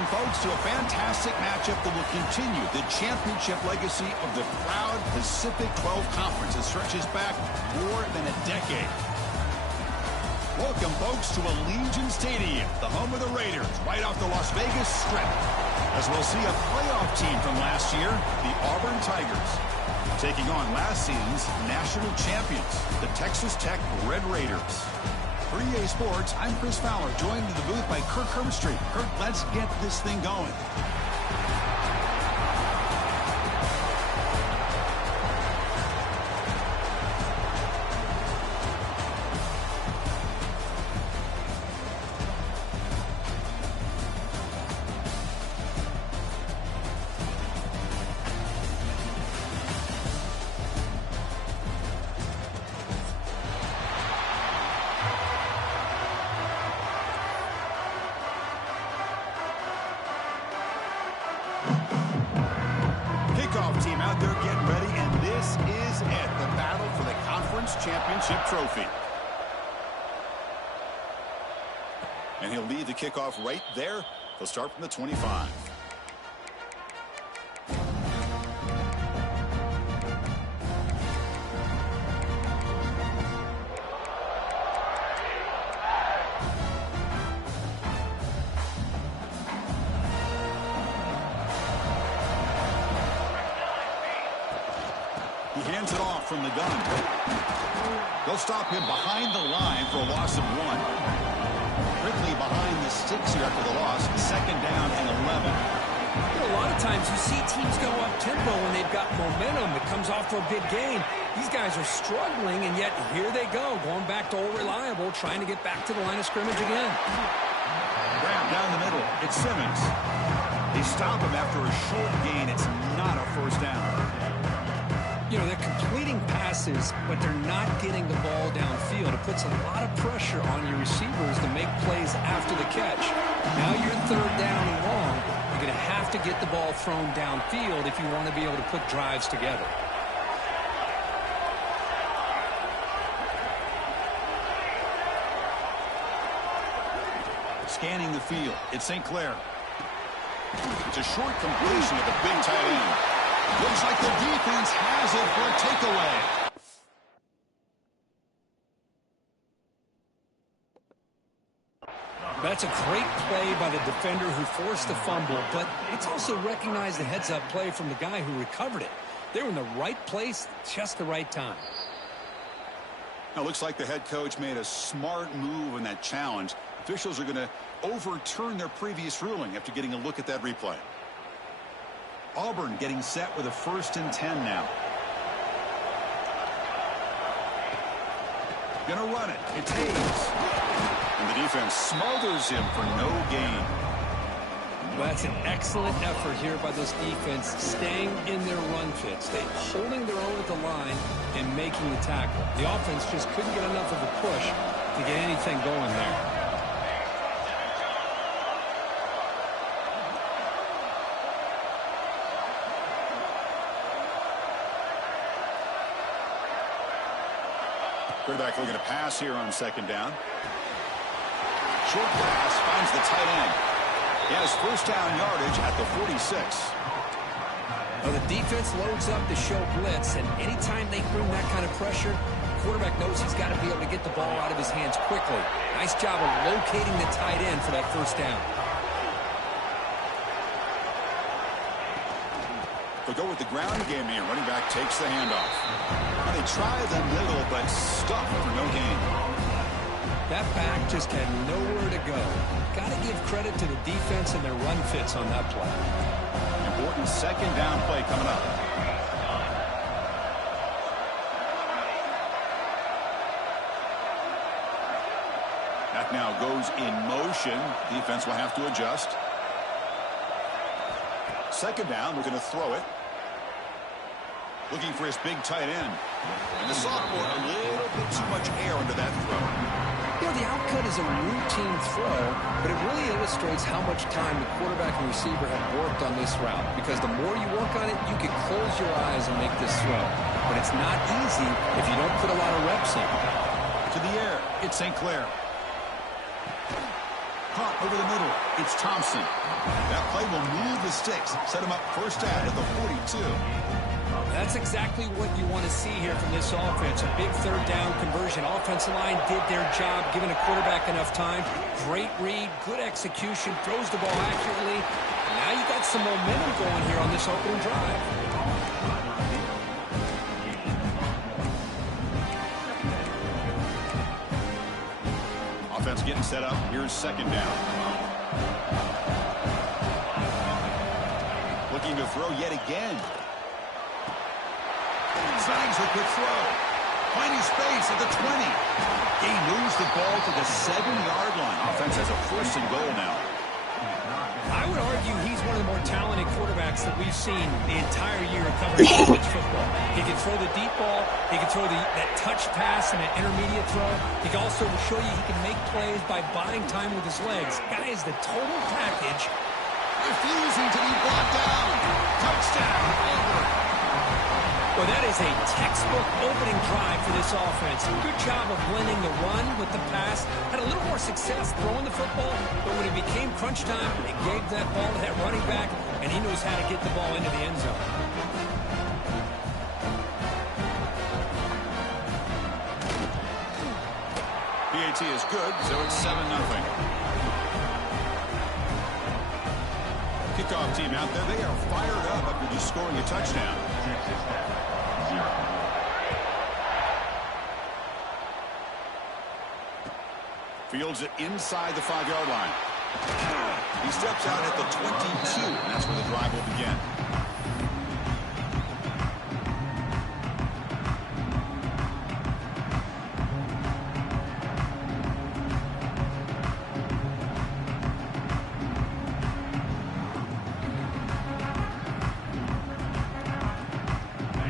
Welcome, folks, to a fantastic matchup that will continue the championship legacy of the proud Pacific 12 Conference that stretches back more than a decade. Welcome, folks, to Allegiant Stadium, the home of the Raiders, right off the Las Vegas Strip, as we'll see a playoff team from last year, the Auburn Tigers, taking on last season's national champions, the Texas Tech Red Raiders. For EA Sports, I'm Chris Fowler, joined in the booth by Kirk Herbstreit. Kirk, let's get this thing going. Kickoff team out there getting ready, and this is it, the battle for the conference championship trophy. And he'll lead the kickoff right there. He'll start from the 25. He hands it off from the gun. They'll stop him behind the line for a loss of 1. Quickly behind the sticks here after the loss. Second down and 11. You know, a lot of times you see teams go up-tempo when they've got momentum that comes off for a big gain. These guys are struggling, and yet here they go, going back to old reliable, trying to get back to the line of scrimmage again. Grab down the middle. It's Simmons. They stop him after a short gain. It's not a first down. You know, they're completing passes, but they're not getting the ball downfield. It puts a lot of pressure on your receivers to make plays after the catch. Now you're third down and long. You're going to have to get the ball thrown downfield if you want to be able to put drives together. Scanning the field. It's St. Clair. It's a short completion of the big tight end. Looks like the defense has it for a takeaway. That's a great play by the defender who forced the fumble, but it's also recognized the heads-up play from the guy who recovered it. They were in the right place, just the right time. Now, looks like the head coach made a smart move in that challenge. Officials are going to overturn their previous ruling after getting a look at that replay. Auburn getting set with a 1st and 10 now. Gonna run it. It's Hayes. And the defense smothers him for no gain. That's an excellent effort here by this defense, staying in their run fits. They holding their own at the line and making the tackle. The offense just couldn't get enough of a push to get anything going there. Quarterback looking to pass here on 2nd down. Short pass finds the tight end. He has 1st down yardage at the 46. Well, the defense loads up to show blitz, and anytime they bring that kind of pressure, the quarterback knows he's got to be able to get the ball out of his hands quickly. Nice job of locating the tight end for that 1st down. They'll go with the ground game here. Running back takes the handoff. Well, they try the middle, but stuffed for no gain. That back just had nowhere to go. Got to give credit to the defense and their run fits on that play. Important 2nd down play coming up. That now goes in motion. Defense will have to adjust. 2nd down, we're going to throw it. Looking for his big tight end. And the sophomore, a little bit too much air under that throw. You know, the outcut is a routine throw, but it really illustrates how much time the quarterback and receiver have worked on this route. Because the more you work on it, you can close your eyes and make this throw. But it's not easy if you don't put a lot of reps in. To the air, it's St. Clair. caught over the middle. It's Thompson. That play will move the sticks, set him up first down at the 42. That's exactly what you want to see here from this offense. A big third down conversion. Offensive line did their job, giving a quarterback enough time. Great read, good execution, throws the ball accurately. And now you got some momentum going here on this opening drive. Offense getting set up. Here's second down. Looking to throw yet again. Signs a quick throw. Finding space at the 20. He moves the ball to the 7-yard line. Offense has a first and goal now. I would argue he's one of the more talented quarterbacks that we've seen the entire year of covering college football. He can throw the deep ball. He can throw that touch pass and that intermediate throw. He can also show you he can make plays by buying time with his legs. Guy is the total package. Refusing to be brought down. Touchdown, Auburn. Well, that is a textbook opening drive for this offense. Good job of blending the run with the pass. Had a little more success throwing the football, but when it became crunch time, they gave that ball to that running back, and he knows how to get the ball into the end zone. PAT is good, so it's 7-0. Kickoff team out there, they are fired up after just scoring a touchdown. Fields it inside the 5-yard line. He steps out at the 22, and that's where the drive will begin.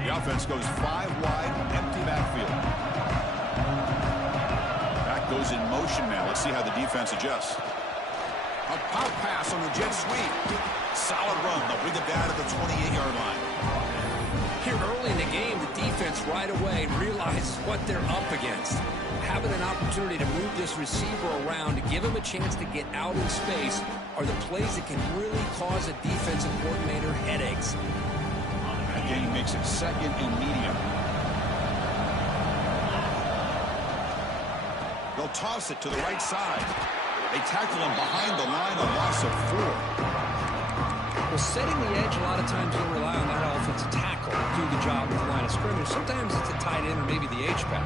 The offense goes 5 wide, empty backfield. Goes in motion now. Let's see how the defense adjusts. A pop pass on the jet sweep. Solid run. They'll bring it down at the 28-yard line. Here early in the game, the defense right away realizes what they're up against. Having an opportunity to move this receiver around to give him a chance to get out in space are the plays that can really cause a defensive coordinator headaches. That gain makes it second and medium. They'll toss it to the right side. They tackle him behind the line, a loss of 4. Well, setting the edge, a lot of times you'll rely on that offensive tackle to do the job at the line of scrimmage. Sometimes it's a tight end or maybe the H-back.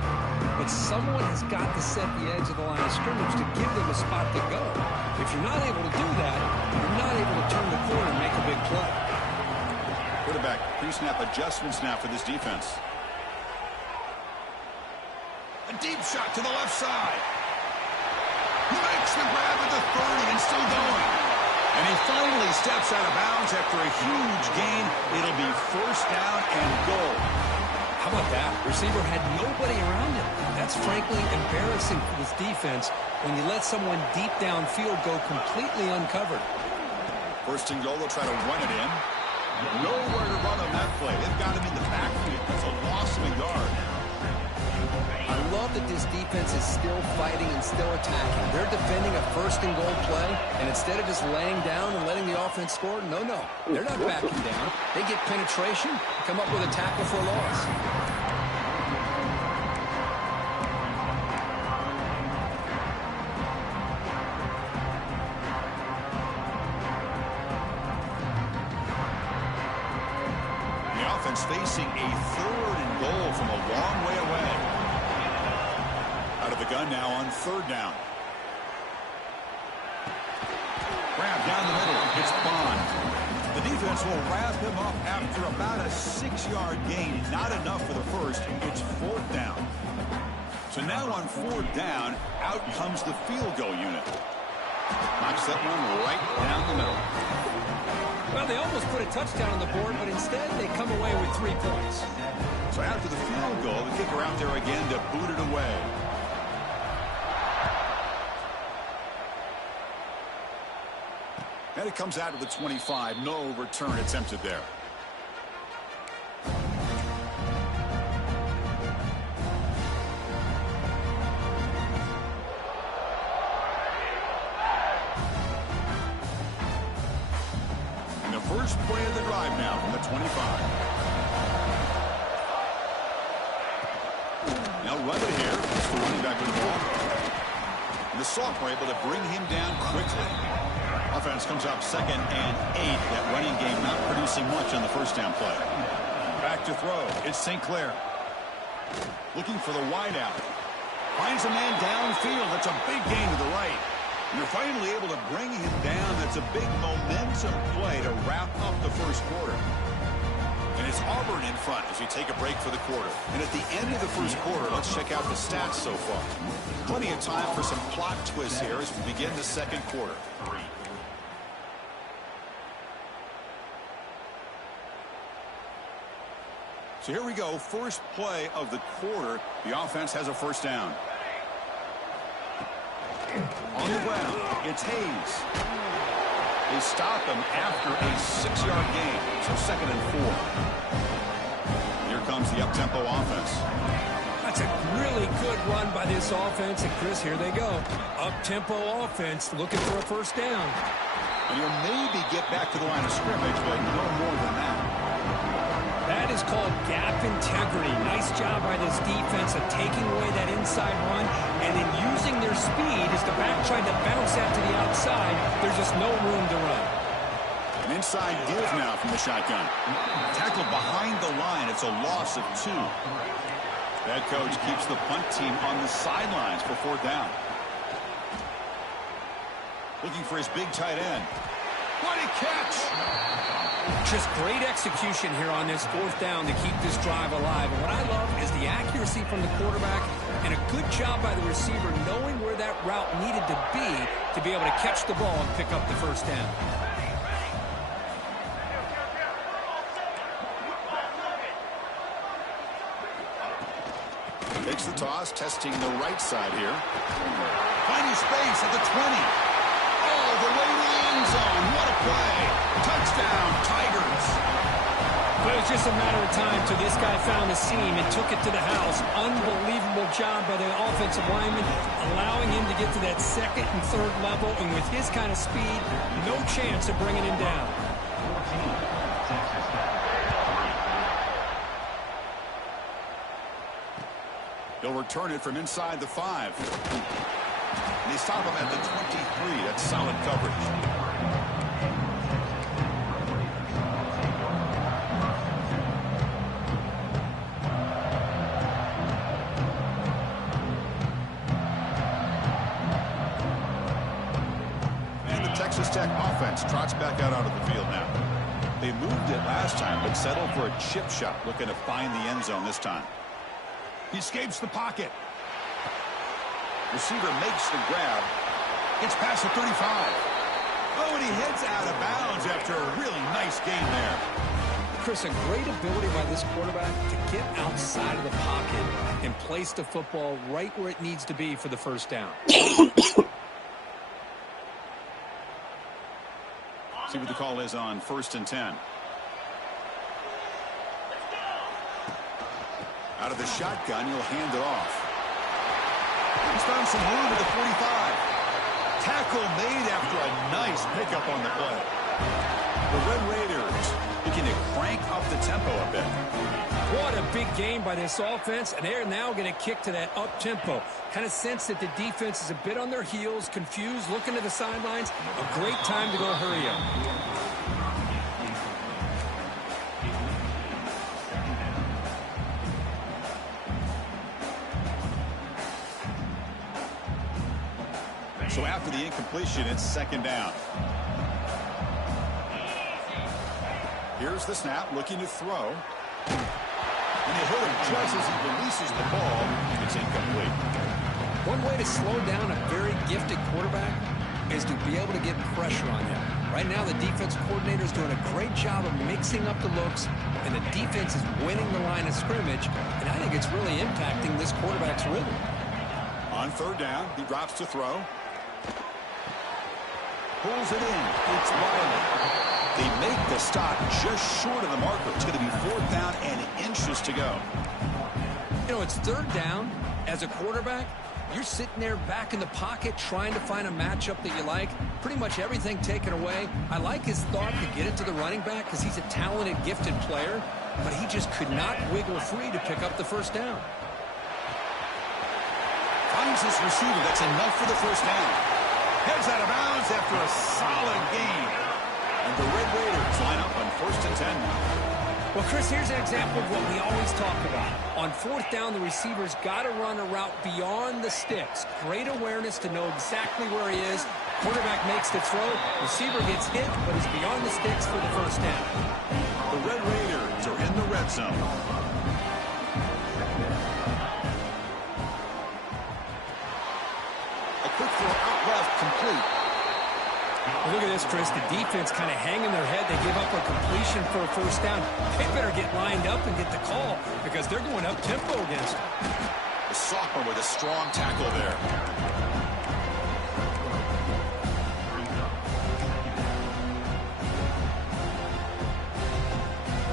But someone has got to set the edge of the line of scrimmage to give them a spot to go. If you're not able to do that, you're not able to turn the corner and make a big play. Quarterback pre-snap adjustments now for this defense. A deep shot to the left side. Makes the grab at the 30 and still going. And he finally steps out of bounds after a huge gain. It'll be first down and goal. How about that? Receiver had nobody around him. That's frankly embarrassing for this defense when you let someone deep downfield go completely uncovered. First and goal, they'll try to run it in. Nowhere to run on that play. They've got him in the backfield. That's a loss of a yard. I love that this defense is still fighting and still attacking. They're defending a first and goal play, and instead of just laying down and letting the offense score, no. They're not backing down. They get penetration, come up with a tackle for a loss. The offense facing a third and goal from a long way away. Out of the gun now on third down. Grab down the middle. It's Bond. The defense will wrap him up after about a 6-yard gain. Not enough for the first. It's fourth down. So now on fourth down, out comes the field goal unit. Knocks that one right down the middle. Well, they almost put a touchdown on the board, but instead they come away with 3 points. So after the field goal, the kicker out there again to boot it away. And it comes out of the 25. No return attempted there. First play of the drive now from the 25. Now run it here. It's the running back with the ball. And the sophomore able to bring him down quickly. Offense comes up 2nd and 8. That running game not producing much on the first down play. Back to throw. It's St. Clair. Looking for the wideout. Finds a man downfield. That's a big gain to the right. And they're finally able to bring him down. That's a big momentum play to wrap up the first quarter. And it's Auburn in front as we take a break for the quarter. And at the end of the first quarter, let's check out the stats so far. Plenty of time for some plot twists here as we begin the second quarter. So here we go. First play of the quarter. The offense has a first down. On the ground, it's Hayes. They stop him after a 6-yard gain. So 2nd and 4. Here comes the up-tempo offense. That's a really good run by this offense. And, Chris, here they go. Up-tempo offense looking for a first down. And you'll maybe get back to the line of scrimmage, but no more than that. That is called gap integrity. Nice job by this defense of taking away that inside run and then using their speed as the back tried to bounce out to the outside. There's just no room to run. An inside give now from the shotgun. Tackled behind the line. It's a loss of 2. Head coach keeps the punt team on the sidelines for 4th down. Looking for his big tight end. What a catch! Just great execution here on this 4th down to keep this drive alive. And what I love is the accuracy from the quarterback and a good job by the receiver knowing where that route needed to be able to catch the ball and pick up the first down. Takes the toss, testing the right side here. Finding space at the 20. All the way to the end zone. What a play. Touchdown, Tigers. But it was just a matter of time till this guy found the seam and took it to the house. Unbelievable job by the offensive lineman, allowing him to get to that 2nd and 3rd level. And with his kind of speed, no chance of bringing him down. He'll return it from inside the 5. And they stop him at the 23. That's solid coverage. And the Texas Tech offense trots back out onto the field now. They moved it last time, but settled for a chip shot, looking to find the end zone this time. He escapes the pocket. Receiver makes the grab. Gets past the 35. Oh, and he heads out of bounds after a really nice game there. Chris, a great ability by this quarterback to get outside of the pocket and place the football right where it needs to be for the first down. See what the call is on 1st and 10. Out of the shotgun, he'll hand it off. He's found some room at the 45. Tackle made after a nice pickup on the play. The Red Raiders looking to crank up the tempo a bit. What a big game by this offense, and they're now going to kick to that up-tempo. Kind of sense that the defense is a bit on their heels, confused, looking to the sidelines. A great time to go hurry up. So after the incompletion, it's 2nd down. Here's the snap, looking to throw. And they hit him just as he releases the ball. It's incomplete. One way to slow down a very gifted quarterback is to be able to get pressure on him. Right now, the defense coordinator is doing a great job of mixing up the looks, and the defense is winning the line of scrimmage, and I think it's really impacting this quarterback's rhythm. On 3rd down, he drops to throw. Pulls it in. It's Riley. They make the stop just short of the marker. It's going to be 4th down and inches to go. You know, it's 3rd down. As a quarterback, You're sitting there back in the pocket trying to find a matchup that you like. Pretty much everything taken away. I like his thought to get it to the running back because he's a talented, gifted player, but he just could not wiggle free to pick up the first down. Finds his receiver. That's enough for the first down. Heads out of bounds after a solid gain. And the Red Raiders line up on 1st and 10 now. Well, Chris, here's an example of what we always talk about. On 4th down, the receiver's got to run a route beyond the sticks. Great awareness to know exactly where he is. Quarterback makes the throw. Receiver gets hit, but is beyond the sticks for the first down. The Red Raiders are in the red zone. A quick throw out left, complete. Well, look at this, Chris. The defense kind of hanging their head. They give up a completion for a first down. They better get lined up and get the call because they're going up-tempo against them. The sophomore with a strong tackle there.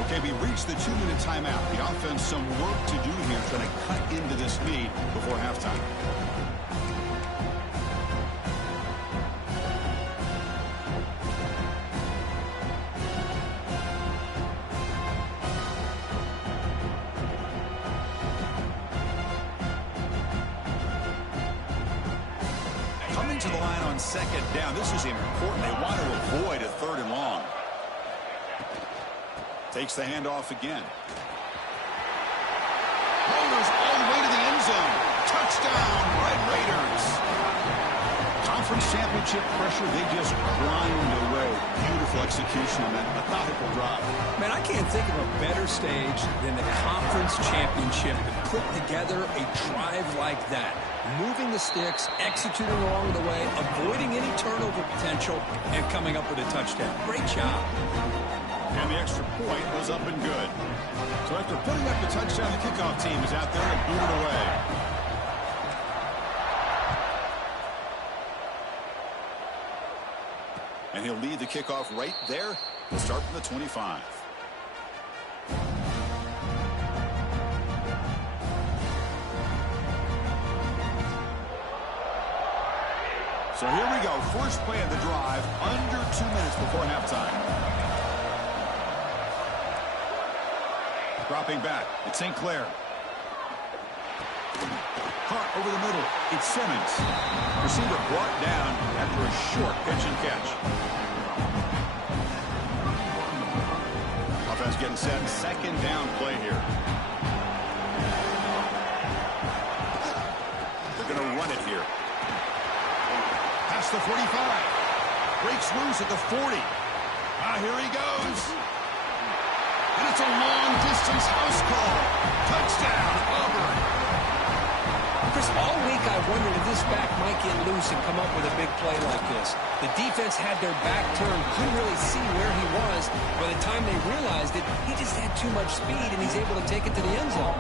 Okay, we reached the 2-minute timeout. The offense some work to do here, trying to cut into this lead before halftime. To the line on 2nd down. This is important. They want to avoid a 3rd and long. Takes the handoff again. Rollers all the way to the end zone. Touchdown, Red Raiders. Conference championship pressure, they just grind away. Beautiful execution on that methodical drive. Man, I can't think of a better stage than the conference championship to put together a drive like that. Moving the sticks, executing along the way, avoiding any turnover potential, and coming up with a touchdown. Great job. And the extra point was up and good. So after putting up the touchdown, the kickoff team is out there and boot it away. And he'll lead the kickoff right there. We'll start from the 25. So here we go. First play of the drive, under 2 minutes before halftime. Dropping back, it's St. Clair. Caught over the middle, it's Simmons. Receiver brought down after a short pitch and catch. Offense getting set, 2nd down play here. They're going to run it here. Past the 45. Breaks loose at the 40. Here he goes. And it's a long-distance house call. Touchdown, Auburn. Chris, all week I wondered if this back might get loose and come up with a big play like this. The defense had their back turned, couldn't really see where he was. By the time they realized it, he just had too much speed, and he's able to take it to the end zone.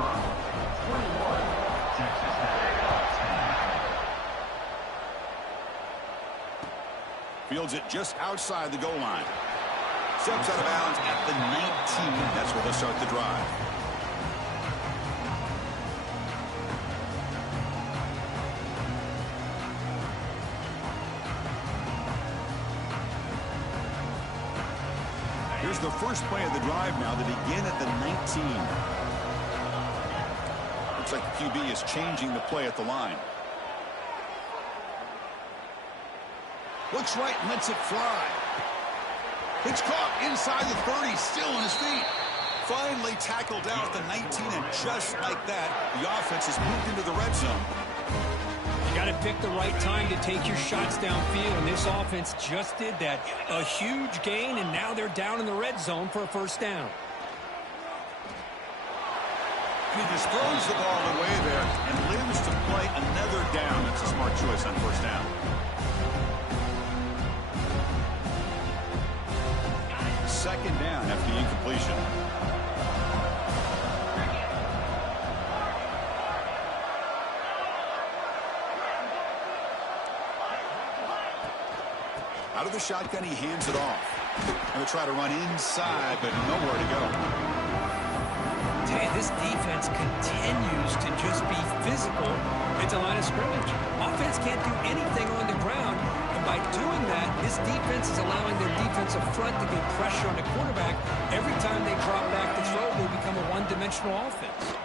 Fields it just outside the goal line. Steps out of bounds at the 19. That's where they'll start the drive. Here's the first play of the drive now. They begin at the 19. Looks like the QB is changing the play at the line. Looks right and lets it fly. It's caught inside the 30, still on his feet. Finally tackled out at the 19, and just like that, the offense has moved into the red zone. You got to pick the right time to take your shots downfield, and this offense just did that. A huge gain, and now they're down in the red zone for a first down. He just throws the ball away there and lives to play another down. That's a smart choice on first down. Second down after the incompletion. Out of the shotgun, he hands it off. Going to try to run inside, but nowhere to go. Hey, this defense defense continues to just be physical at the line of scrimmage. Offense can't do anything on the ground, and by doing that, this defense is allowing their defensive front to get pressure on the quarterback. Every time they drop back to throw, they become a one-dimensional offense.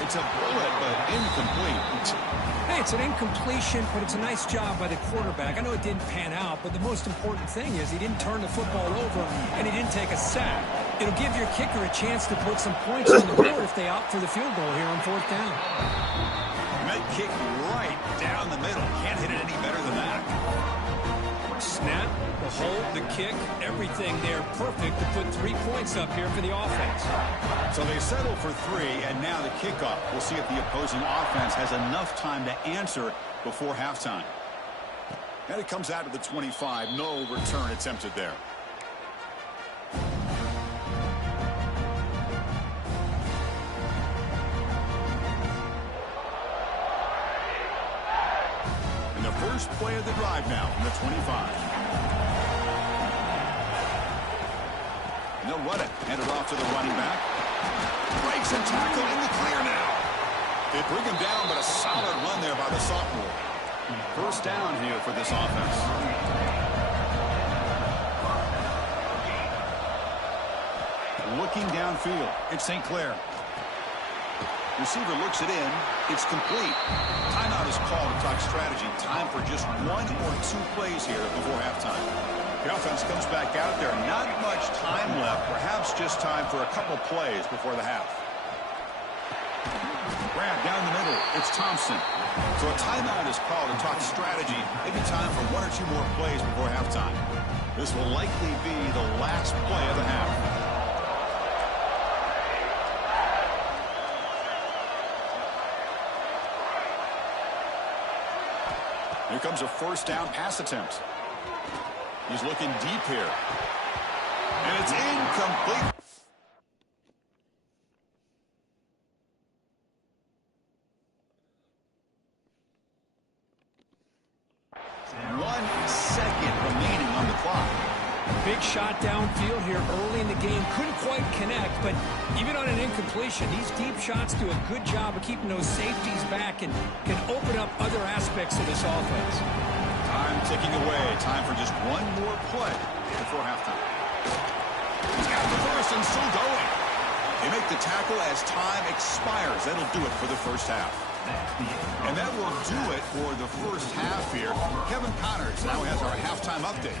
It's a bullet, but incomplete. Hey, it's an incompletion, but it's a nice job by the quarterback. I know it didn't pan out, but the most important thing is he didn't turn the football over and he didn't take a sack. It'll give your kicker a chance to put some points on the board if they opt for the field goal here on 4th down. That kick right down the middle. Can't hit it any better than that. Snap, the hold, the kick, everything there perfect to put 3 points up here for the offense. So they settle for 3, and now the kickoff. We'll see if the opposing offense has enough time to answer before halftime. And it comes out to the 25. No return attempted there. And the first play of the drive now from the 25. And they'll run it. Hand it off to the running back. Breaks and tackle in the clear now. They bring him down, but a solid run there by the sophomore. First down here for this offense. Looking downfield. It's St. Clair. Receiver looks it in. It's complete. Timeout is called to talk strategy. Time for just 1 or 2 plays here before halftime. The offense comes back out there. Not much time left. Perhaps just time for a couple plays before the half. Grab down the middle. It's Thompson. So a timeout is called to talk strategy. Maybe time for 1 or 2 more plays before halftime. This will likely be the last play of the half. Here comes a first down pass attempt. He's looking deep here. And it's incomplete. Big shot downfield here early in the game. Couldn't quite connect, but even on an incompletion, these deep shots do a good job of keeping those safeties back and can open up other aspects of this offense. Time ticking away. Time for just 1 more play before halftime. He's got the first and still going. They make the tackle as time expires. That'll do it for the first half. And that will do it for the first half here. Kevin Connors now has our halftime update.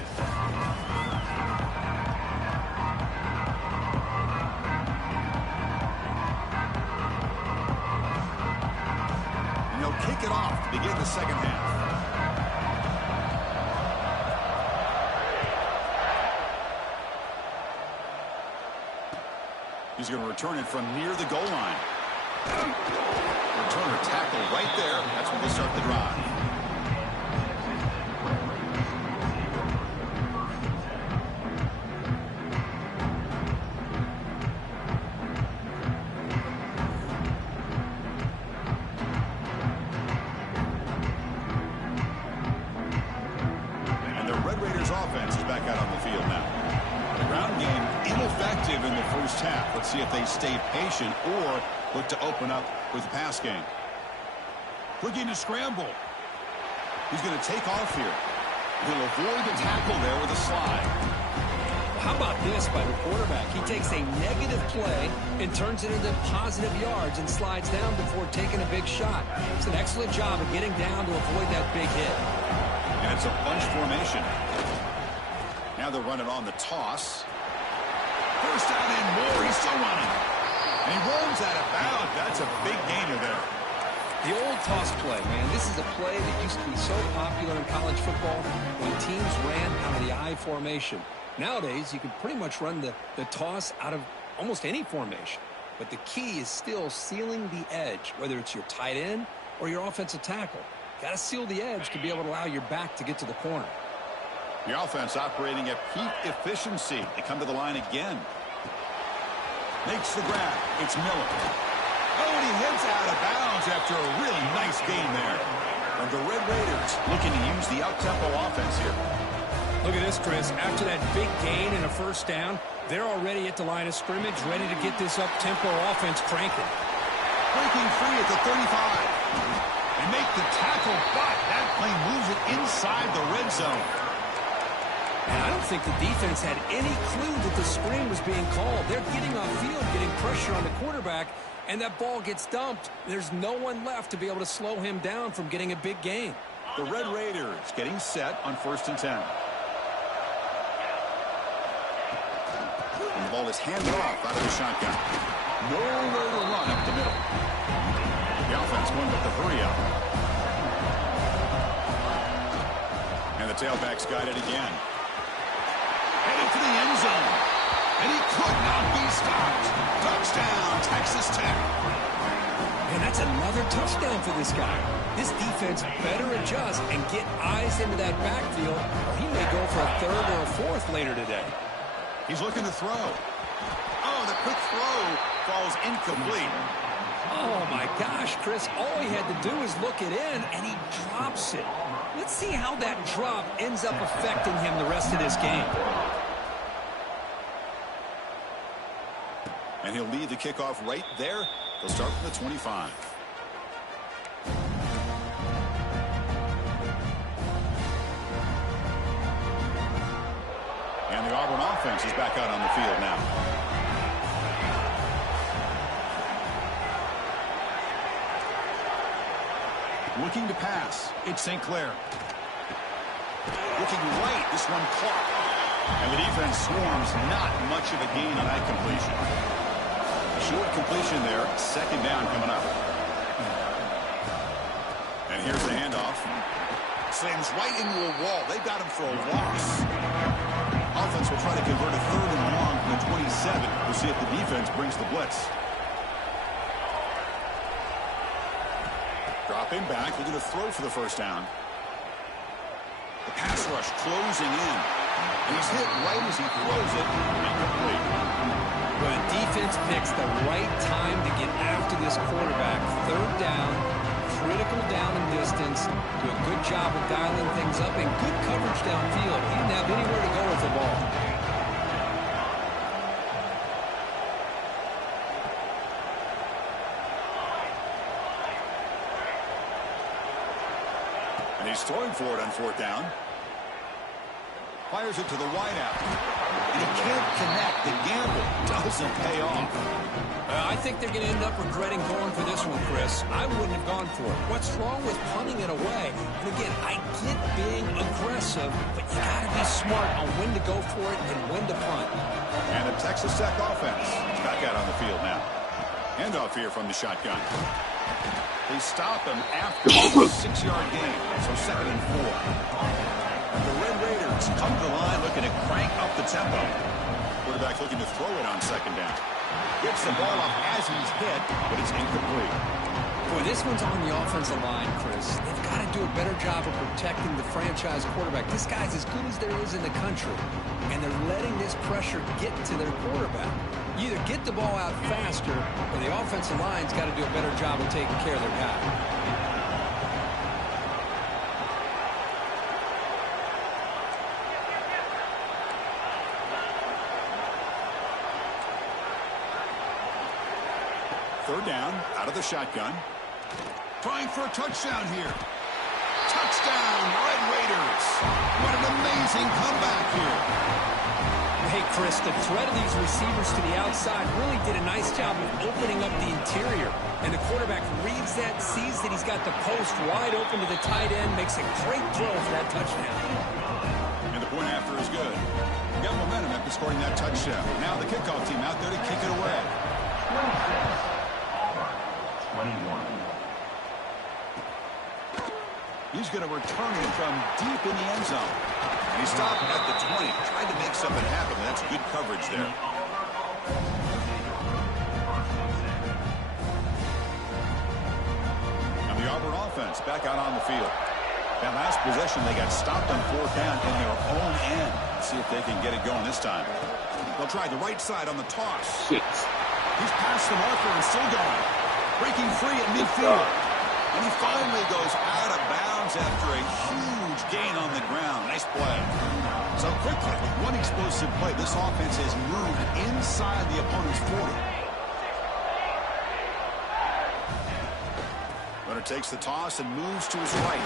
And they'll kick it off to begin the second half. He's going to return it from near the goal line. Returner tackle right there. That's when they start the drive. And the Red Raiders offense is back out on the field now. The ground game ineffective in the first half. Let's see if they stay patient or look to open up with the pass game. Looking to scramble. He's going to take off here. He'll avoid the tackle there with a slide. How about this by the quarterback? He takes a negative play and turns it into positive yards and slides down before taking a big shot. It's an excellent job of getting down to avoid that big hit. And it's a bunch formation. Now they're running on the toss. First down and more. He's still running. And he rolls out of bounds. That's a big gainer there. The old toss play, man. This is a play that used to be so popular in college football when teams ran out of the I formation. Nowadays, you can pretty much run the toss out of almost any formation. But the key is still sealing the edge, whether it's your tight end or your offensive tackle. Got to seal the edge to be able to allow your back to get to the corner. The offense operating at peak efficiency. They come to the line again. Makes the grab. It's Miller. Oh, and he heads out of bounds after a really nice game there. And the Red Raiders looking to use the up-tempo offense here. Look at this, Chris. After that big gain and a first down, they're already at the line of scrimmage, ready to get this up-tempo offense cranking. Breaking free at the 35. And make the tackle, but that play moves it inside the red zone. And I don't think the defense had any clue that the screen was being called. They're getting off field, getting pressure on the quarterback, and that ball gets dumped. There's no one left to be able to slow him down from getting a big gain. The Red Raiders getting set on 1st and 10. And the ball is handed off out of the shotgun. Nowhere to run up the middle. The offense going with the hurry up. And the tailback's got it again. Headed to the end zone. And he could not be stopped. Touchdown, Texas Tech. And that's another touchdown for this guy. This defense better adjust and get eyes into that backfield, or he may go for a 3rd or a 4th later today. He's looking to throw. Oh, the quick throw falls incomplete. Oh, my gosh, Chris. All he had to do is look it in, and he drops it. Let's see how that drop ends up affecting him the rest of this game. And he'll lead the kickoff right there. They'll start from the 25. And the Auburn offense is back out on the field now. Looking to pass. It's St. Clair. Looking right. This one caught. And the defense swarms. Not much of a gain on that completion. Short completion there. 2nd down coming up. And here's the handoff. Slams right into a wall. They've got him for a loss. Offense will try to convert a 3rd and long from the 27. We'll see if the defense brings the blitz. Dropping back, looking to throw for the 1st down. The pass rush closing in. And he's hit right as he throws it. Incomplete. Well, the defense picks the right time to get after this quarterback. 3rd down, critical down and distance. Do a good job of dialing things up and good coverage downfield. He didn't have anywhere to go with the ball. And he's throwing for it on 4th down. Fires it to the wideout. And he can't connect. The gamble doesn't pay off. I think they're going to end up regretting going for this one, Chris. I wouldn't have gone for it. What's wrong with punting it away? And again, I get being aggressive, but you got to be smart on when to go for it and when to punt. And the Texas Tech offense is back out on the field now. Handoff here from the shotgun. They stop him after a 6-yard gain, so 2nd and 4. The Red Raiders come to the line looking to crank up the tempo. Quarterback looking to throw it on 2nd down. Gets the ball up as he's hit, but it's incomplete. Boy, this one's on the offensive line, Chris. They've got to do a better job of protecting the franchise quarterback. This guy's as good as there is in the country, and they're letting this pressure get to their quarterback. You either get the ball out faster, or the offensive line's got to do a better job of taking care of their guy. Third down, out of the shotgun. Trying for a touchdown here. Touchdown, Red Raiders. What an amazing comeback here. Hey, Chris, the threat of these receivers to the outside really did a nice job of opening up the interior. And the quarterback reads that, sees that he's got the post wide open to the tight end, makes a great throw for that touchdown. And the point after is good. Got momentum after scoring that touchdown. Now the kickoff team out there to kick it away. 21. He's going to return it from deep in the end zone. And he stopped at the 20, tried to make something happen. That's good coverage there. And the Auburn offense back out on the field. That last possession, they got stopped on 4th down in their own end. Let's see if they can get it going this time. They'll try the right side on the toss. 6. He's past the marker and still going. Breaking free at midfield. And he finally goes out of bounds after a huge gain on the ground. Nice play. So quickly, with one explosive play, this offense has moved inside the opponent's 40. Runner takes the toss and moves to his right.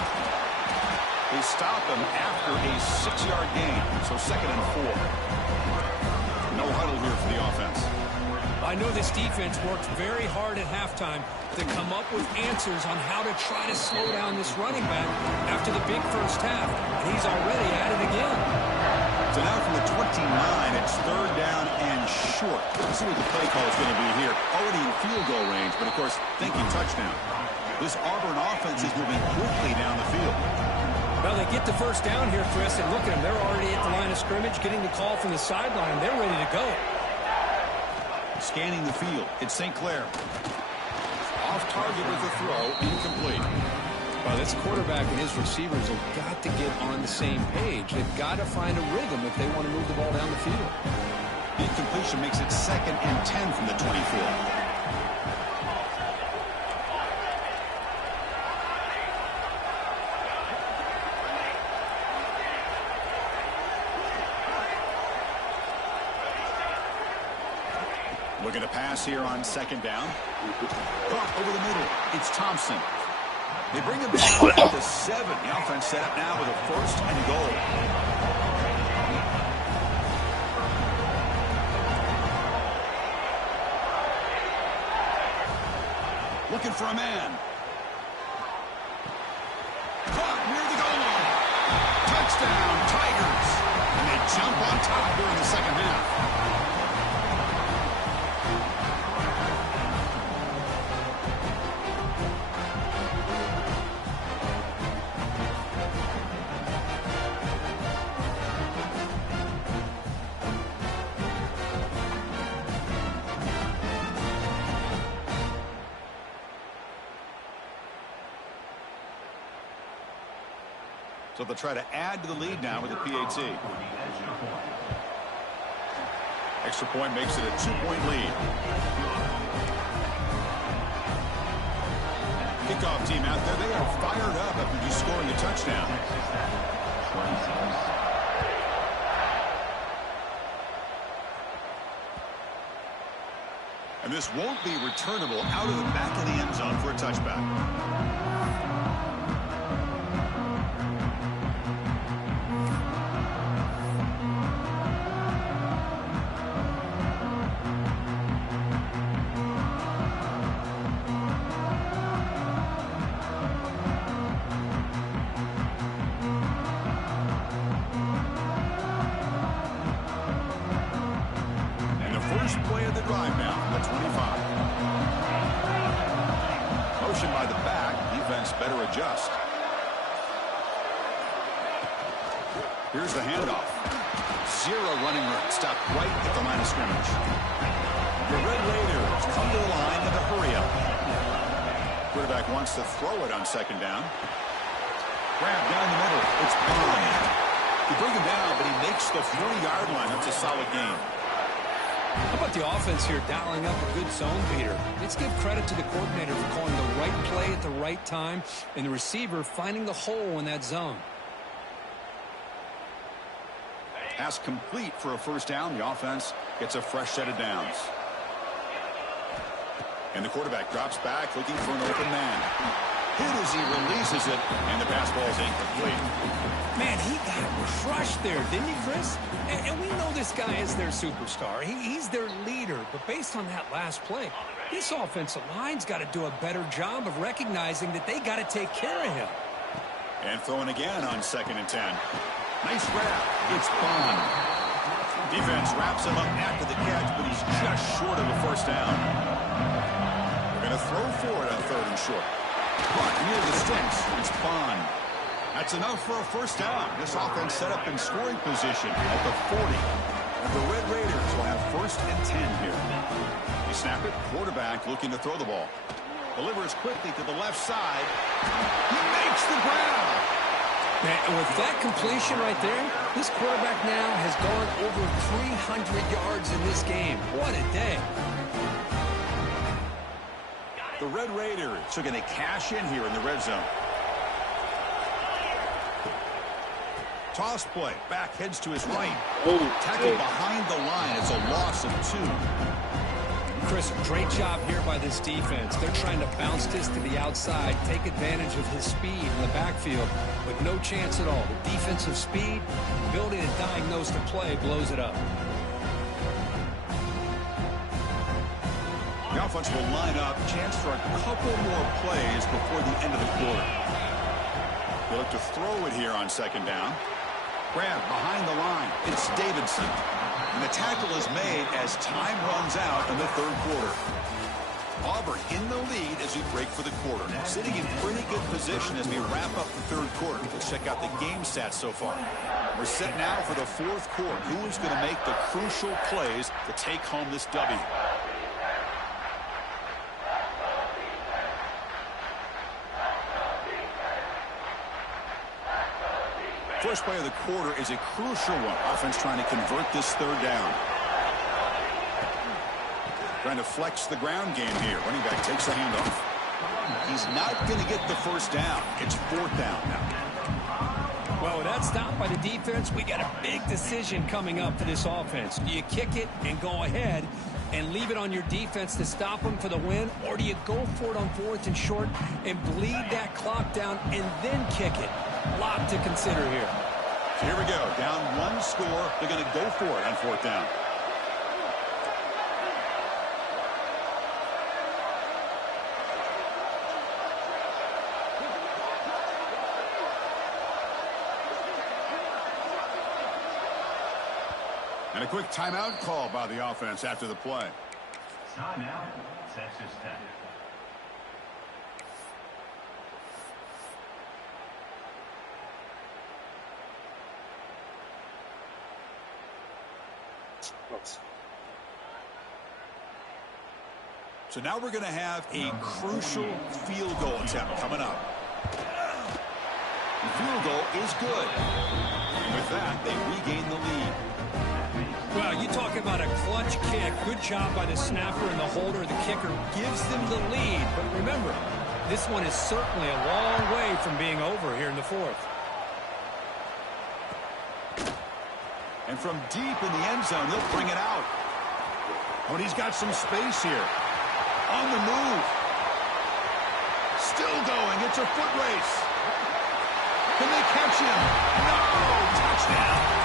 They stop him after a 6-yard gain. So 2nd and 4. No huddle here for the offense. I know this defense worked very hard at halftime to come up with answers on how to try to slow down this running back after the big first half. And he's already at it again. So now from the 29, it's 3rd down and short. Let's see what the play call is going to be here. Already in field goal range, but of course, thinking touchdown. This Auburn offense is moving quickly down the field. Well, they get the first down here, Chris, and look at them. They're already at the line of scrimmage, getting the call from the sideline. They're ready to go. Scanning the field, it's St. Clair. Off target with the throw, incomplete. Well, this quarterback and his receivers have got to get on the same page. They've got to find a rhythm if they want to move the ball down the field. The incompletion makes it 2nd and 10 from the 24. Looking to pass here on 2nd down. Caught over the middle. It's Thompson. They bring him down at the 7. The offense set up now with a 1st and goal. Looking for a man. Caught near the goal line. Touchdown, Tigers. And they jump on top during the 2nd half. So they'll try to add to the lead now with the PAT. Extra point makes it a 2-point lead. Kickoff team out there. They are fired up after just scoring a touchdown. And this won't be returnable out of the back of the end zone for a touchback. Play of the drive now from the 25. Motion by the back. Defense better adjust. Here's the handoff. 0 running room. Stopped right at the line of scrimmage. The Red Raiders come to the line with a hurry up. Quarterback wants to throw it on 2nd down. Grab down the middle. It's Bond. They bring him down, but he makes the 40-yard line. That's a solid gain. How about the offense here dialing up a good zone beater? Let's give credit to the coordinator for calling the right play at the right time and the receiver finding the hole in that zone. Pass complete for a 1st down. The offense gets a fresh set of downs. And the quarterback drops back looking for an open man. Hit as he releases it, and the pass ball is incomplete. Man, he got crushed there, didn't he, Chris? And we know this guy is their superstar. He's their leader. But based on that last play, this offensive line's got to do a better job of recognizing that they got to take care of him. And throwing again on 2nd and 10. Nice grab. It's Bond. Defense wraps him up after the catch, but he's just short of a 1st down. They're going to throw for it on 3rd and short. Caught near the sticks. It's Bond. That's enough for a 1st down. This offense set up in scoring position at the 40. And the Red Raiders will have 1st and 10 here. They snap it. Quarterback looking to throw the ball. Delivers quickly to the left side. He makes the grab. Man, with that completion right there, this quarterback now has gone over 300 yards in this game. What a day. The Red Raiders are going to cash in here in the red zone. Toss play. Back heads to his right. Tackle behind the line. It's a loss of 2. Chris, great job here by this defense. They're trying to bounce this to the outside, take advantage of his speed in the backfield, but no chance at all. The defensive speed, ability to diagnose the play, blows it up. The offense will line up. Chance for a couple more plays before the end of the quarter. They look to throw it here on second down. Grab behind the line. It's Davidson. And the tackle is made as time runs out in the third quarter. Auburn in the lead as we break for the quarter. Sitting in pretty good position as we wrap up the third quarter. Let's check out the game stats so far. We're set now for the fourth quarter. Who is going to make the crucial plays to take home this W? First play of the quarter is a crucial one. Offense trying to convert this third down. Trying to flex the ground game here. Running back takes the handoff. He's not going to get the first down. It's fourth down now. Well, with that stop by the defense, we got a big decision coming up for this offense. Do you kick it and go ahead and leave it on your defense to stop them for the win, or do you go for it on fourth and short and bleed that clock down and then kick it? A lot to consider here. So here we go. Down 1 score. They're going to go for it on fourth down. And a quick timeout call by the offense after the play. Timeout, Texas Tech. So now we're going to have a crucial field goal attempt coming up. The field goal is good. And with that, they regain the lead. Well, you talk about a clutch kick. Good job by the snapper and the holder. The kicker gives them the lead. But remember, this one is certainly a long way from being over here in the fourth. And from deep in the end zone, they'll bring it out. Oh, and he's got some space here. On the move. Still going. It's a foot race. Can they catch him? No! Touchdown.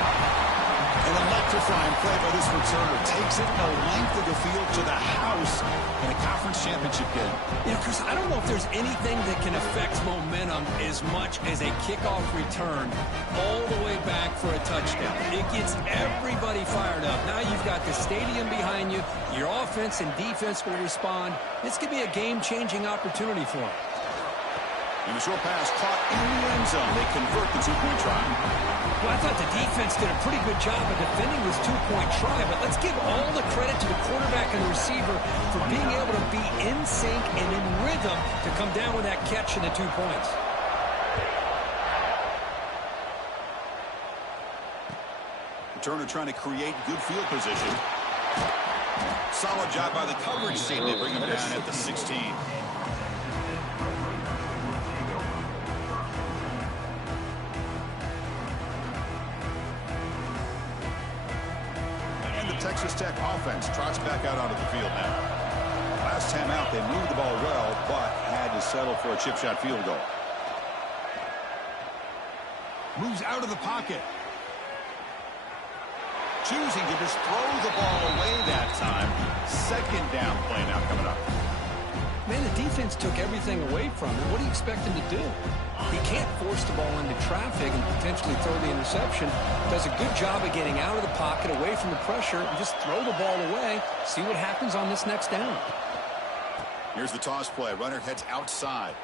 An electrifying play by this returner. Takes it the length of the field to the house in a conference championship game. You know, Chris, I don't know if there's anything that can affect momentum as much as a kickoff return all the way back for a touchdown. It gets everybody fired up. Now you've got the stadium behind you. Your offense and defense will respond. This could be a game-changing opportunity for them. And the short pass caught in the end zone. They convert the two-point try. Well, I thought the defense did a pretty good job of defending this two-point try, but let's give all the credit to the quarterback and the receiver for being able to be in sync and in rhythm to come down with that catch and the 2 points. Returner trying to create good field position. Solid job by the coverage team. They bring him down at the 16. Texas Tech offense trots back out onto the field now. Last time out, they moved the ball well, but had to settle for a chip shot field goal. Moves out of the pocket. Choosing to just throw the ball away that time. Second down play now coming up. Man, the defense took everything away from him. What do you expect him to do? He can't force the ball into traffic and potentially throw the interception. Does a good job of getting out of the pocket, away from the pressure, and just throw the ball away. See what happens on this next down. Here's the toss play. Runner heads outside.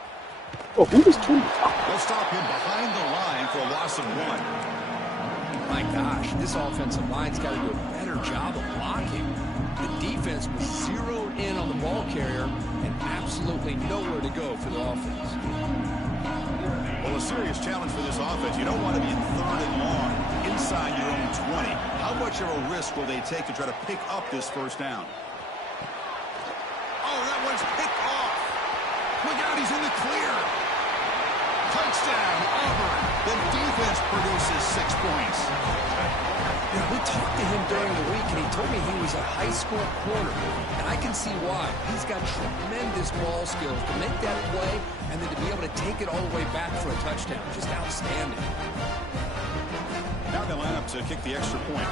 Oh, who was trying? They'll stop him behind the line for a loss of 1. My gosh, this offensive line's got to do a better job of blocking. The defense was zeroed in on the ball carrier and absolutely nowhere to go for the offense. Well, a serious challenge for this offense. You don't want to be in third and long inside your own 20. How much of a risk will they take to try to pick up this first down? Oh, that one's picked off. He's in the clear. Touchdown, Auburn. The defense produces 6 points. You know, we talked to him during the week, and he told me he was a high school corner. And I can see why. He's got tremendous ball skills to make that play and then to be able to take it all the way back for a touchdown. Just outstanding. Now they line up to kick the extra point.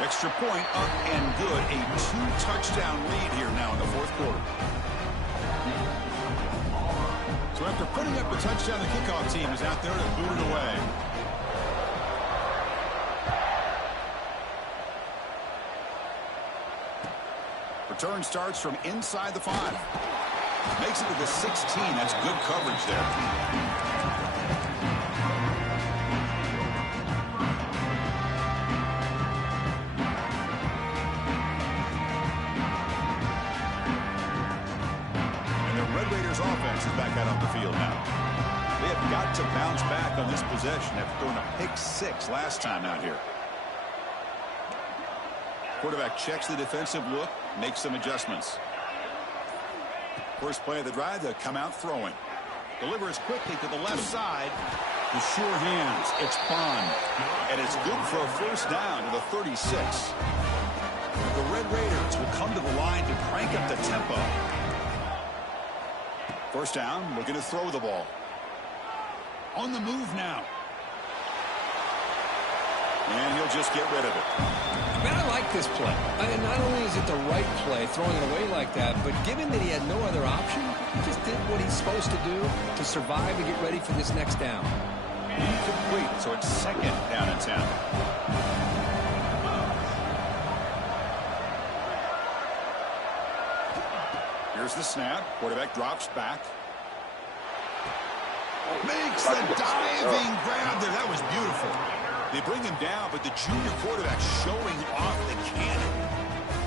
Extra point up and good. A 2-touchdown lead here now in the fourth quarter. So after putting up a touchdown, the kickoff team is out there to boot it away. Return starts from inside the 5. Makes it to the 16. That's good coverage there. Offense is back out on the field now. They have got to bounce back on this possession after throwing a pick 6 last time out here. Quarterback checks the defensive look, makes some adjustments. First play of the drive, they'll come out throwing. Delivers quickly to the left side. The sure hands. It's Bond. And it's good for a first down to the 36. The Red Raiders will come to the line to crank up the tempo. First down, looking to throw the ball. On the move now. And he'll just get rid of it. Man, I like this play. Not only is it the right play, throwing it away like that, but given that he had no other option, he just did what he's supposed to do to survive and get ready for this next down. Incomplete, so it's second down and 10. Here's the snap. Quarterback drops back. Makes the diving grab there. That was beautiful. They bring him down, but the junior quarterback showing off the cannon.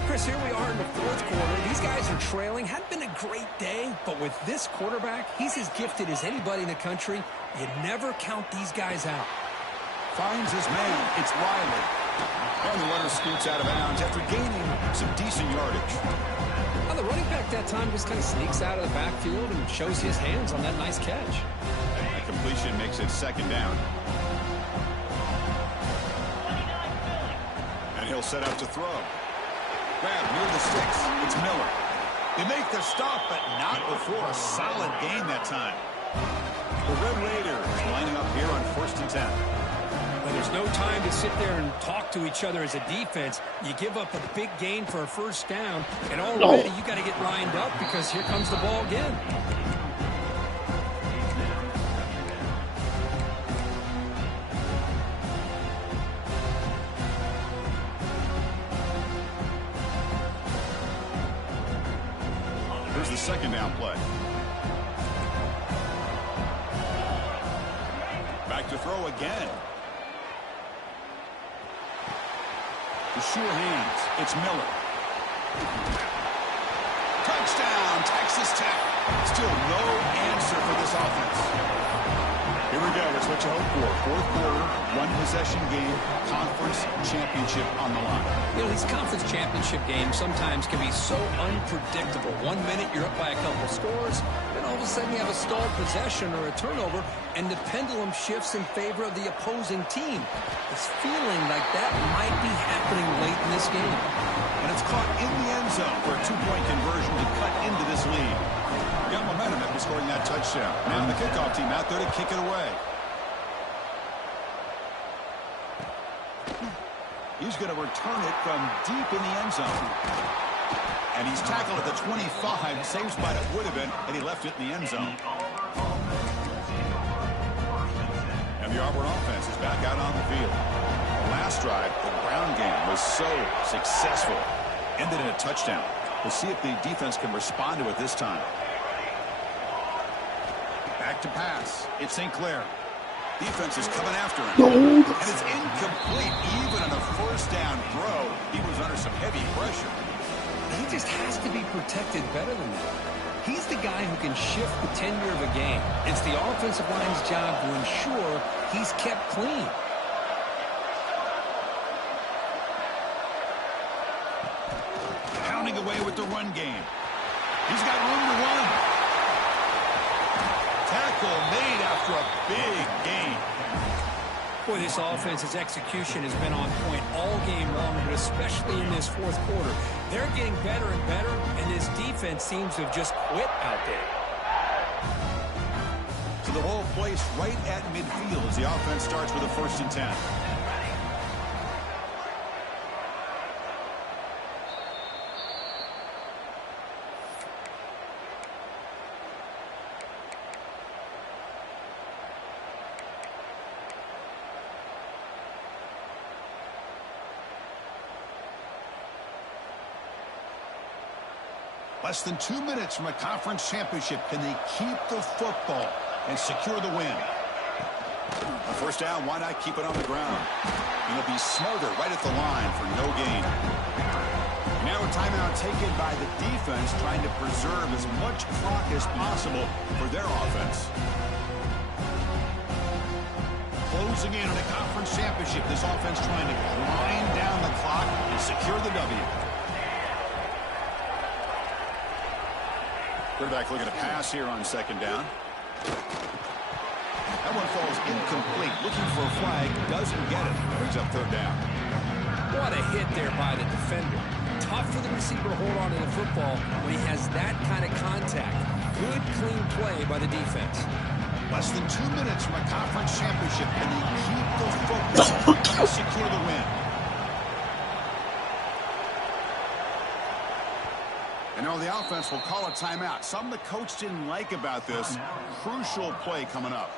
Chris, here we are in the fourth quarter. These guys are trailing. Hadn't been a great day, but with this quarterback, he's as gifted as anybody in the country. You never count these guys out. Finds his man. It's Riley. And the runner scoots out of bounds after gaining some decent yardage. Well, the running back that time just kind of sneaks out of the backfield and shows his hands on that nice catch. That completion makes it second down. And he'll set up to throw. Grab near the sticks. It's Miller. They make the stop, but not before a solid gain that time. The Red Raiders lining up here on 1st and 10. Well, there's no time to sit there and talk to each other as a defense. You give up a big gain for a first down, and already you got to get lined up because here comes the ball again. Here's the second down play. Back to throw again. The sure hands. It's Miller. Touchdown, Texas Tech. Still no answer for this offense. Here we go. It's what you hope for. Fourth quarter, one-possession game, conference championship on the line. You know, these conference championship games sometimes can be so unpredictable. 1 minute you're up by a couple scores, then all of a sudden you have a stalled possession or a turnover, and the pendulum shifts in favor of the opposing team. It's feeling like that might be happening late in this game. And it's caught in the end zone for a 2-point conversion to cut into this lead. Got momentum after scoring that touchdown. Now the kickoff team out there to kick it away. He's going to return it from deep in the end zone. And he's tackled at the 25. Same spot it would have been, and he left it in the end zone. And the Auburn offense is back out on the field. Last drive, the ground game was so successful. Ended in a touchdown. We'll see if the defense can respond to it this time. Back to pass. It's St. Clair. Defense is coming after him. And it's incomplete. Even on a first down throw, he was under some heavy pressure. He just has to be protected better than that. He's the guy who can shift the tenure of a game. It's the offensive line's job to ensure he's kept clean. running away with the run game. He's got room to run. Tackle made after a big gain. Boy, this offense's execution has been on point all game long, but especially in this fourth quarter. They're getting better and better, and this defense seems to have just quit out there. So the ball placed right at midfield as the offense starts with a 1st and 10. Less than 2 minutes from a conference championship. Can they keep the football and secure the win? A 1st down, why not keep it on the ground? And it'll be smarter right at the line for no gain. Now a timeout taken by the defense, trying to preserve as much clock as possible for their offense. Closing in on a conference championship, this offense trying to grind down the clock and secure the W. Quarterback looking to pass here on 2nd down. That one falls incomplete. Looking for a flag. Doesn't get it. Brings up 3rd down. What a hit there by the defender. Tough for the receiver to hold on to the football when he has that kind of contact. Good, clean play by the defense. Less than 2 minutes from a conference championship. Can they keep the football and secure the win? And now the offense will call a timeout. Something the coach didn't like about this. Crucial play coming up.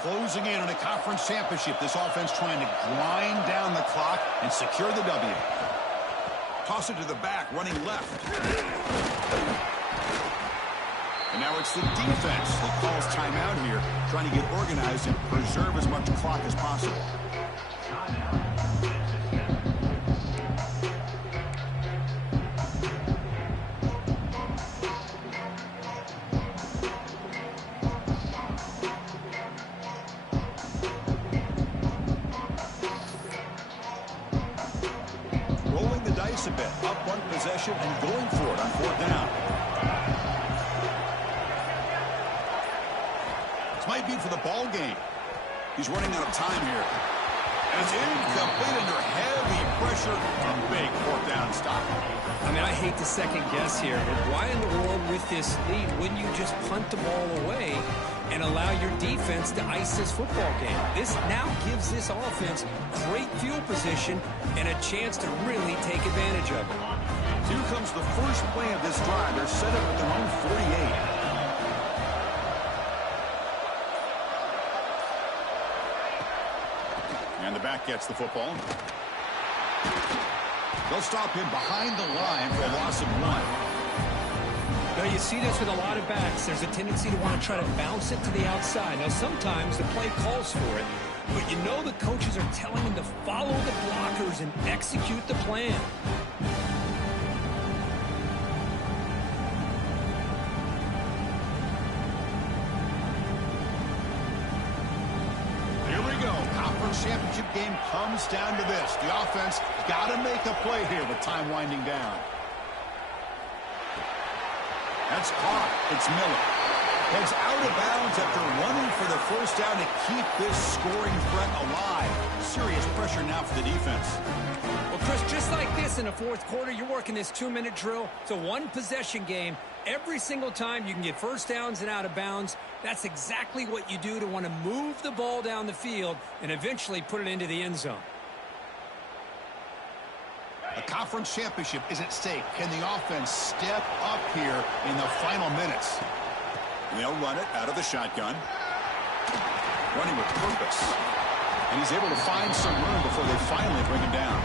Closing in on a conference championship. This offense trying to grind down the clock and secure the W. Toss it to the back, running left. And now it's the defense that calls timeout here, trying to get organized and preserve as much clock as possible. A bit, up one possession and going for it on 4th down. This might be for the ball game. He's running out of time here. And it's incomplete under heavy pressure. A big 4th down stop. I mean, I hate to second guess here, but why in the world with this lead wouldn't you just punt the ball away and allow your defense to ice this football game? This now gives this offense great field position and a chance to really take advantage of it. Here comes the first play of this drive. They're set up at their own 48. And the back gets the football. They'll stop him behind the line for a loss of 1. Now, you see this with a lot of backs. There's a tendency to want to try to bounce it to the outside. Now, sometimes the play calls for it, but you know the coaches are telling them to follow the blockers and execute the plan. Here we go. Conference championship game comes down to this. The offense got to make a play here with time winding down. That's caught. It's Miller. Heads out of bounds after running for the 1st down to keep this scoring threat alive. Serious pressure now for the defense. Well, Chris, just like this in the 4th quarter, you're working this 2-minute drill. It's a 1-possession game. Every single time you can get 1st downs and out of bounds. That's exactly what you do to want to move the ball down the field and eventually put it into the end zone. A conference championship is at stake. Can the offense step up here in the final minutes? And they'll run it out of the shotgun. Running with purpose. And he's able to find some room before they finally bring him down.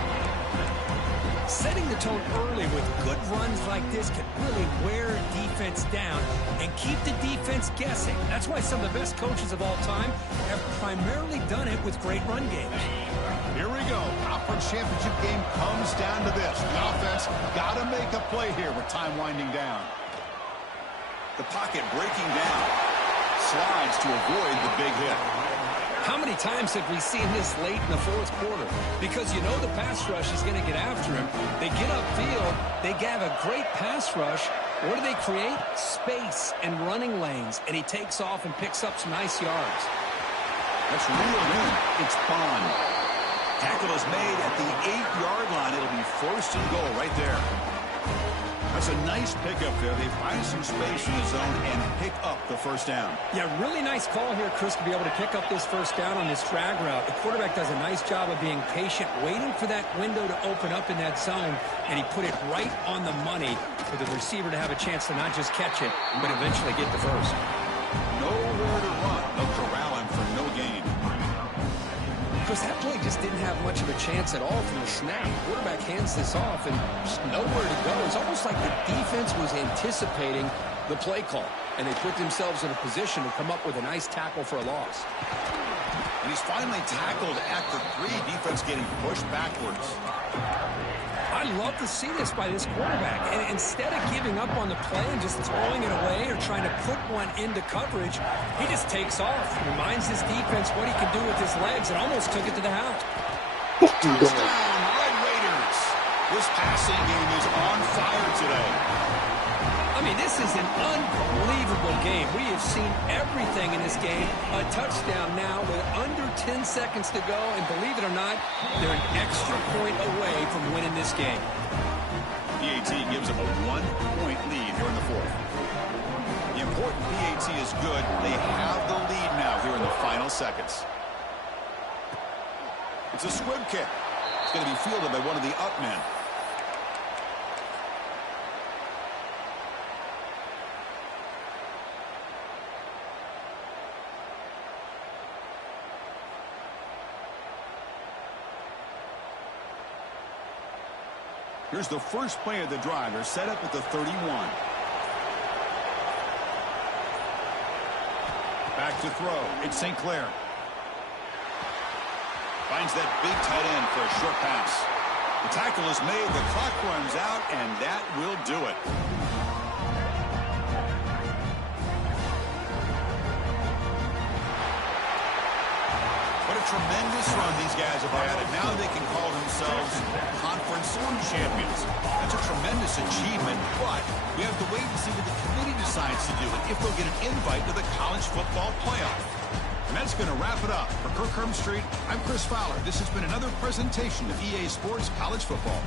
Setting the tone early with good runs like this can really wear defense down and keep the defense guessing. That's why some of the best coaches of all time have primarily done it with great run games. Here we go. Conference championship game comes down to this. The offense got to make a play here with time winding down. The pocket breaking down. Slides to avoid the big hit. How many times have we seen this late in the fourth quarter? Because you know the pass rush is going to get after him. They get upfield. They have a great pass rush. What do they create? Space and running lanes. And he takes off and picks up some nice yards. That's reeled in. It's Bond. Tackle is made at the 8-yard line. It'll be first and goal right there. That's a nice pickup there. They find some space in the zone and pick up the first down. Yeah, really nice call here, Chris, to be able to pick up this first down on this drag route. The quarterback does a nice job of being patient, waiting for that window to open up in that zone, and he put it right on the money for the receiver to have a chance to not just catch it, but eventually get the first. Nowhere to run. They'll corral him for no gain. Because that play just didn't have much of a chance at all from the snap. The quarterback hands this off and just nowhere to go. It's almost like the defense was anticipating the play call, and they put themselves in a position to come up with a nice tackle for a loss. And he's finally tackled at the 3. Defense getting pushed backwards. I love to see this by this quarterback. And instead of giving up on the play and just throwing it away or trying to put one into coverage, he just takes off. Reminds his defense what he can do with his legs and almost took it to the house. Touchdown, Red Raiders. This passing game is on fire today. I mean, this is an unbelievable game. We have seen everything in this game. A touchdown now with under 10 seconds to go. And believe it or not, they're an extra point away from winning this game. PAT gives them a 1-point lead here in the fourth. The important PAT is good. They have the lead now here in the final seconds. It's a squib kick. It's going to be fielded by one of the up men. Here's the first play of the drive. They're set up at the 31. Back to throw. It's St. Clair. Finds that big tight end for a short pass. The tackle is made. The clock runs out, and that will do it. What a tremendous run these guys have had, and now they can call themselves conference champions. That's a tremendous achievement, but we have to wait and see what the committee decides to do and if they'll get an invite to the college football playoff. And that's going to wrap it up. For Kirk Street, I'm Chris Fowler. This has been another presentation of EA Sports College Football.